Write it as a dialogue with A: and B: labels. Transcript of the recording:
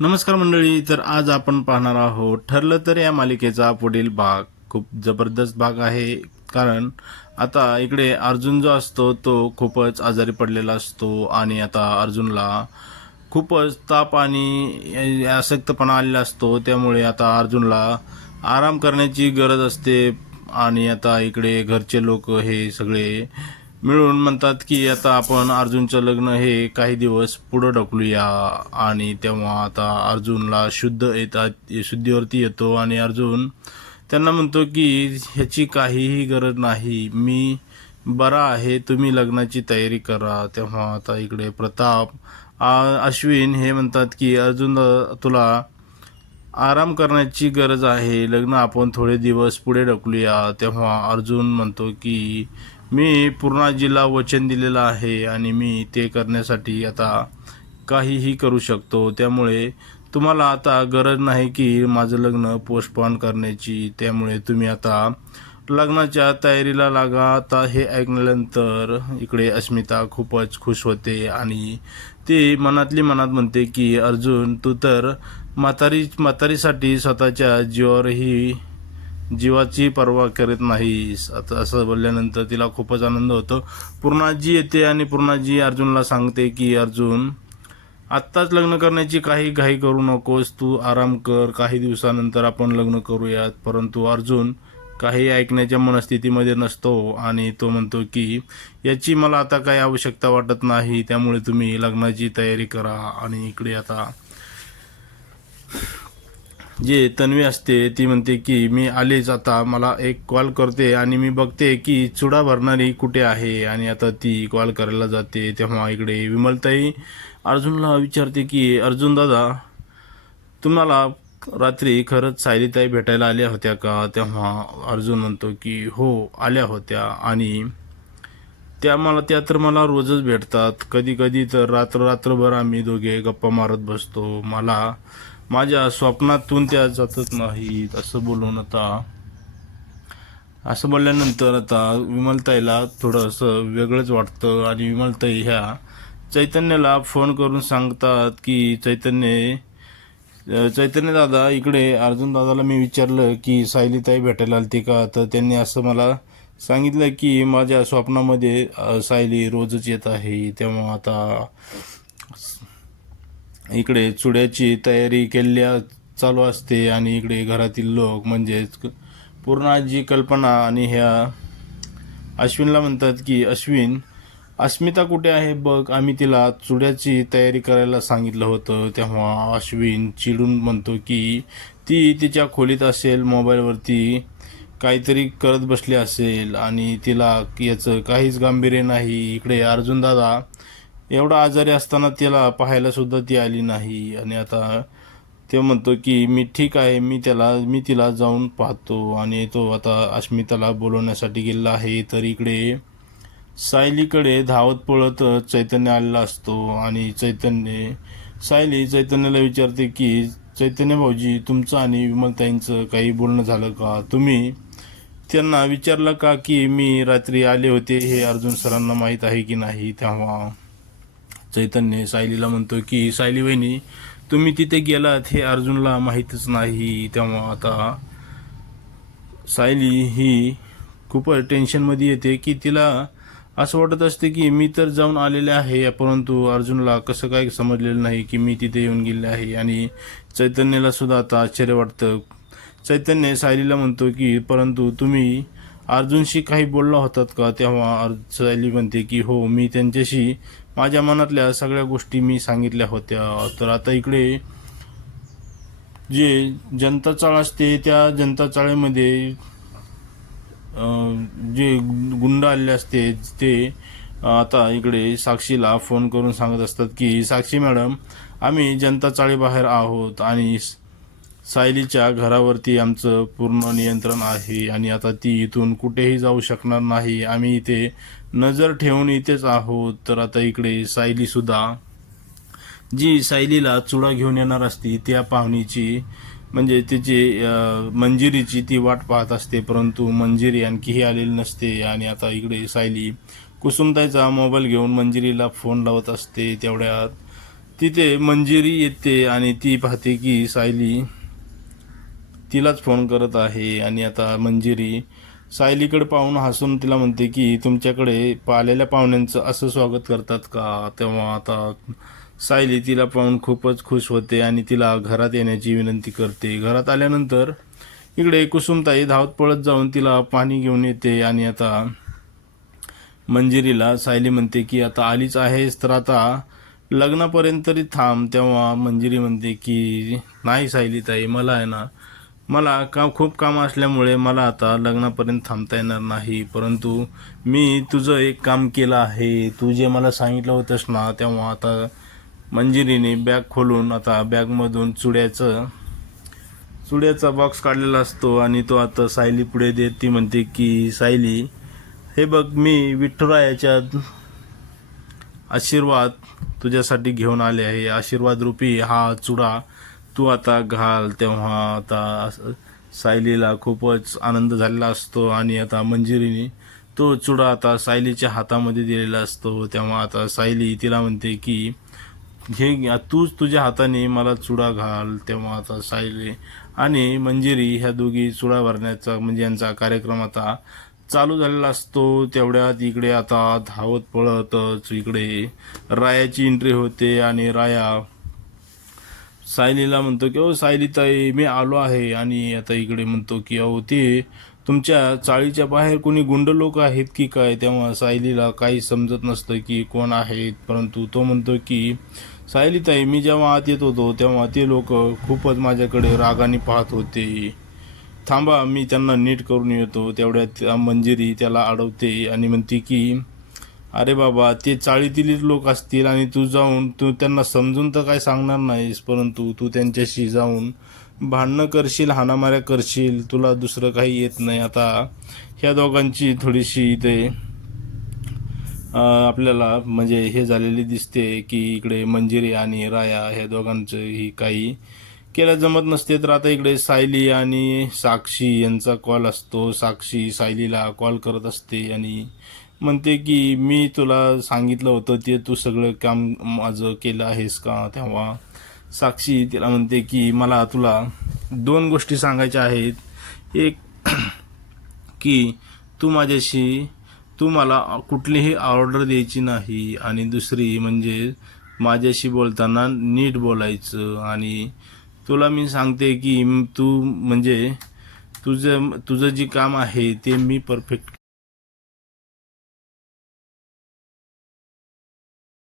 A: नमस्कार मंडळी तर आज आपण पाहणार आहोत ठरलं तर या मालिकेचा पुढील भाग. खूप जबरदस्त भाग आहे कारण आता इकडे अर्जुन जो असतो तो खूपच आजारी पडलेला असतो आणि आता अर्जुनला खूपच ताप आणि आसक्तपणा आलेला असतो. त्यामुळे आता अर्जुनला आराम करण्याची गरज असते आणि आता इकडे घरचे लोक हे सगळे मिळून म्हणतात की आता आपण अर्जुनचं लग्न हे काही दिवस पुढं ढकलूया. आणि तेव्हा आता अर्जुनला शुद्ध येतात शुद्धीवरती येतो. आणि अर्जुन त्यांना म्हणतो की ह्याची काहीही गरज नाही. मी बरा आहे तुम्ही लग्नाची तयारी करा. तेव्हा आता इकडे प्रताप अश्विन हे म्हणतात की अर्जुन तुला आराम करण्याची गरज आहे. लग्न आपण थोडे दिवस पुढे ढकलूया. तेव्हा अर्जुन म्हणतो की मी पूर्णाजीला वचन दिलेलं आहे आणि मी ते करण्यासाठी आता काहीही करू शकतो. त्यामुळे तुम्हाला आता गरज नाही की माझं लग्न पोस्टपॉन करण्याची. त्यामुळे तुम्ही आता लग्नाच्या तयारीला लागा. आता हे ऐकल्यानंतर इकडे अस्मिता खूपच खुश होते आणि ती मनातली मनात म्हणते की अर्जुन तू तर म्हातारी म्हातारीसाठी स्वतःच्या जीवावरही जीवाची पर्वा करत नाहीस आता असं बोलल्यानंतर तिला खूपच आनंद होतो. पूर्णाजी येते आणि पूर्णाजी अर्जुनला सांगते की अर्जुन आत्ताच लग्न करण्याची काही घाई करू नकोस. तू आराम कर. काही दिवसानंतर आपण लग्न करूयात. परंतु अर्जुन काही ऐकण्याच्या मनस्थितीमध्ये नसतो आणि तो म्हणतो की याची मला आता काही आवश्यकता वाटत नाही. त्यामुळे तुम्ही लग्नाची तयारी करा आणि इकडे आता जे तन्वी असते ती म्हणते की मी आलेच आता मला एक कॉल करते आणि मी बघते की चुडा भरणारी कुठे आहे? आणि आता ती कॉल करायला जाते तेव्हा इकडे विमलताई अर्जुनला विचारते की अर्जुन दादा तुम्हाला रात्री खरंच सायलीताई भेटायला आल्या होत्या का? तेव्हा अर्जुन म्हणतो की हो आल्या होत्या आणि त्या मला त्या तर मला रोजच भेटतात. कधी कधी तर रात्र रात्रभर आम्ही दोघे गप्पा मारत बसतो. मला माझ्या स्वप्नातून त्या जातच नाहीत असं बोलून आता. असं बोलल्यानंतर आता विमलताईला थोडंसं वेगळंच वाटतं आणि विमलताई ह्या चैतन्याला फोन करून सांगतात की चैतन्य चैतन्य दादा इकडे अर्जुन दादाला मी विचारलं की सायलीताई भेटायला आलती का? तर त्यांनी असं मला सांगितलं की माझ्या स्वप्नामध्ये सायली रोजच येत आहे तेव्हा आता इकडे चुड्याची तयारी केल्या चालू असते आणि इकडे घरातील लोक म्हणजेच पूर्ण जी कल्पना आणि ह्या अश्विनला म्हणतात की अश्विन अस्मिता कुठे आहे बघ आम्ही तिला चुड्याची तयारी करायला सांगितलं होतं. तेव्हा अश्विन चिडून म्हणतो की ती तिच्या खोलीत असेल मोबाईलवरती काहीतरी करत बसली असेल आणि तिला याचं काहीच गांभीर्य नाही. इकडे अर्जुन दादा एवढा आजारी असताना तिला पाहायला सुद्धा ती आली नाही. आणि आता ते म्हणतो की मी ठीक आहे मी त्याला मी तिला जाऊन पाहतो. आणि तो आता अस्मिताला बोलवण्यासाठी गेलेला आहे. तर इकडे सायलीकडे धावत पळत चैतन्य आलेला असतो. आणि चैतन्य सायली चैतन्याला विचारते की चैतन्य भाऊजी तुमचं आणि विमलताईंचं काही बोलणं झालं का? तुम्ही त्यांना विचारलं का की मी रात्री आले होते हे अर्जुन सरांना माहीत आहे की नाही तेव्हा? चैतन्य सायलीला म्हणतो की सायली वहिनी तुम्ही तिथे गेलात हे अर्जुनला माहीतच नाही. तेव्हा आता सायली ही खूपच टेन्शनमध्ये येते की तिला असं वाटत असते की मी तर जाऊन आलेले आहे परंतु अर्जुनला कसं काय समजलेलं नाही की मी तिथे येऊन गेले आहे. आणि चैतन्याला सुद्धा आता आश्चर्य वाटतं. चैतन्य सायलीला म्हणतो की परंतु तुम्ही अर्जुनशी काही बोलला होतात का? तेव्हा अर्ज सायली म्हणते की हो मी त्यांच्याशी माझ्या मनातल्या सगळ्या गोष्टी मी सांगितल्या होत्या. तर आता इकडे जे जनता चाळ असते त्या जनता चाळेमध्ये जे गुंड आलेले असते ते आता इकडे साक्षीला फोन करून सांगत असतात की साक्षी मॅडम आम्ही जनता चाळीबाहेर आहोत आणि सायलीच्या घरावरती आमचं पूर्ण नियंत्रण आहे आणि आता ती इथून कुठेही जाऊ शकणार नाही. आम्ही इथे नजर ठेवून इथेच आहोत. तर आता इकडे सायलीसुद्धा जी सायलीला चुडा घेऊन येणार असती त्या पाहुणीची म्हणजे तिची मंजिरीची ती वाट पाहत असते. परंतु मंजिरी आणखीही आलेली नसते आणि आता इकडे सायली कुसुमताईचा मोबाईल घेऊन मंजिरीला फोन लावत असते. तेवढ्यात तिथे मंजिरी येते आणि ती पाहते की सायली तिलाच फोन करत आहे आणि आता मंजिरी सायलीकडे पाहून हसून तिला म्हणते की तुमच्याकडे पाहिलेल्या पाहुण्यांचं असं स्वागत करतात का? तेव्हा आता सायली तिला पाहून खूपच खुश होते आणि तिला घरात येण्याची विनंती करते. घरात आल्यानंतर इकडे कुसुमताई धावत पळत जाऊन तिला पाणी घेऊन येते आणि आता मंजिरीला सायली म्हणते की आता आलीच आहेस तर आता लग्नापर्यंत तरी थांब. तेव्हा मंजिरी म्हणते की नाही सायली ताई मला आहे ना मला का खूप काम असल्यामुळे मला आता लग्नापर्यंत थांबता येणार नाही. परंतु मी तुझं एक काम केलं आहे. तू जे मला सांगितलं होतंस ना तेव्हा आता मंजिरीने बॅग खोलून आता बॅगमधून चुड्याचं चुड्याचा बॉक्स काढलेला असतो आणि तो आता सायली पुढे देत. ती म्हणते की सायली हे बघ मी विठ्ठुरायाच्या आशीर्वाद तुझ्यासाठी घेऊन आले आहे. आशीर्वाद रूपी हा चुडा तू आता घाल तेव्हा आता सायलीला खूपच आनंद झालेला असतो आणि आता मंजिरीने तो चुडा आता सायलीच्या हातामध्ये दिलेला असतो. तेव्हा आता सायली तिला म्हणते की हे तूच तुझ्या हाताने मला चुडा घाल. तेव्हा आता सायली आणि मंजिरी ह्या दोघी चुडा भरण्याचा म्हणजे यांचा कार्यक्रम आता चालू झालेला असतो. तेवढ्यात इकडे आता धावत पळतच इकडे रायाची एंट्री होते आणि राया सायलीला म्हणतो की अहो सायली ताई मी आलो आहे आणि आता इकडे म्हणतो की अहो ते तुमच्या चाळीच्या बाहेर कोणी गुंड लोक आहेत की काय? तेव्हा सायलीला काही समजत नसतं की कोण आहेत परंतु तो म्हणतो की सायली ताई मी जेव्हा आत येत होतो तेव्हा ते लोक खूपच माझ्याकडे रागाने पाहत होते. थांबा मी त्यांना नीट करून येतो. तेवढ्यात मंजिरी त्याला अडवते आणि म्हणते की अरे बाबा ते चाळीतीलच लोक असतील आणि तू जाऊन तू त्यांना समजून तर काय सांगणार नाहीस परंतु तू त्यांच्याशी जाऊन भांडणं करशील हाणामाऱ्या करशील तुला दुसरं काही येत नाही. आता ह्या दोघांची थोडीशी इथे आपल्याला म्हणजे हे झालेली दिसते की इकडे मंजिरी आणि राया ह्या दोघांचं ही काही केलं जमत नसते. तर आता इकडे सायली आणि साक्षी यांचा कॉल असतो. साक्षी सायलीला कॉल करत असते आणि म्हणते की मी तुला सांगितलं होतं ते तू सगळं काम माझं केलं आहेस का? तेव्हा साक्षी तिला म्हणते की मला तुला दोन गोष्टी सांगायच्या आहेत. एक की तू माझ्याशी तू मला कुठलीही ऑर्डर द्यायची नाही. आणि दुसरी म्हणजे माझ्याशी बोलताना नीट बोलायचं. आणि तुला मी सांगते की तू म्हणजे तुझं तुझं जे काम आहे ते मी परफेक्ट